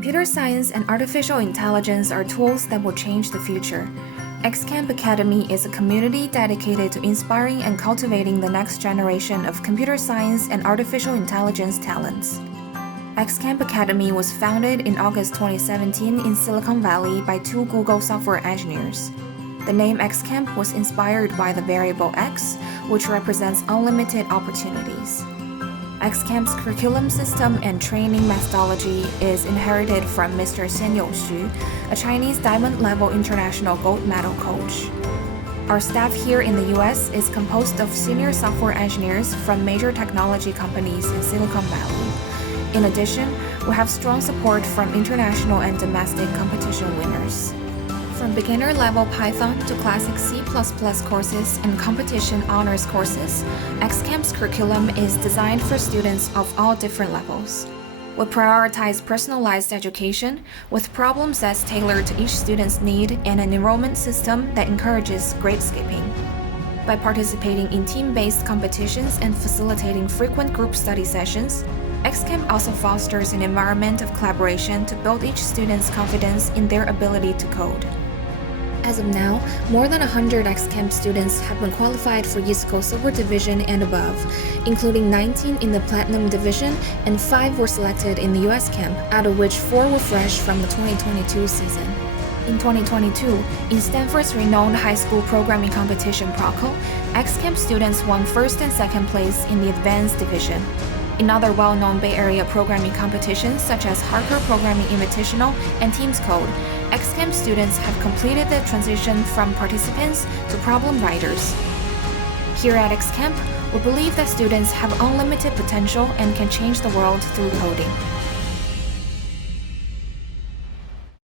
Computer science and artificial intelligence are tools that will change the future. XCamp Academy is a community dedicated to inspiring and cultivating the next generation of computer science and artificial intelligence talents. XCamp Academy was founded in August 2017 in Silicon Valley by two Google software engineers. The name XCamp was inspired by the variable X, which represents unlimited opportunities. XCamp's curriculum system and training methodology is inherited from Mr. Xianyou Xu, a Chinese diamond-level international gold medal coach. Our staff here in the US is composed of senior software engineers from major technology companies in Silicon Valley. In addition, we have strong support from international and domestic competition winners. From beginner-level Python to classic C++ courses and competition honors courses, XCamp's curriculum is designed for students of all different levels. We prioritize personalized education with problem sets tailored to each student's need and an enrollment system that encourages grade skipping. By participating in team-based competitions and facilitating frequent group study sessions, XCamp also fosters an environment of collaboration to build each student's confidence in their ability to code. As of now, more than 100 XCamp students have been qualified for EASCO Silver Division and above, including 19 in the Platinum Division and 5 were selected in the US Camp, out of which 4 were fresh from the 2022 season. In 2022, in Stanford's renowned high school programming competition PROCO, XCamp students won first and second place in the Advanced Division. In other well-known Bay Area programming competitions such as Harker Programming Invitational and Teams Code, XCamp students have completed the transition from participants to problem writers. Here at XCamp, we believe that students have unlimited potential and can change the world through coding.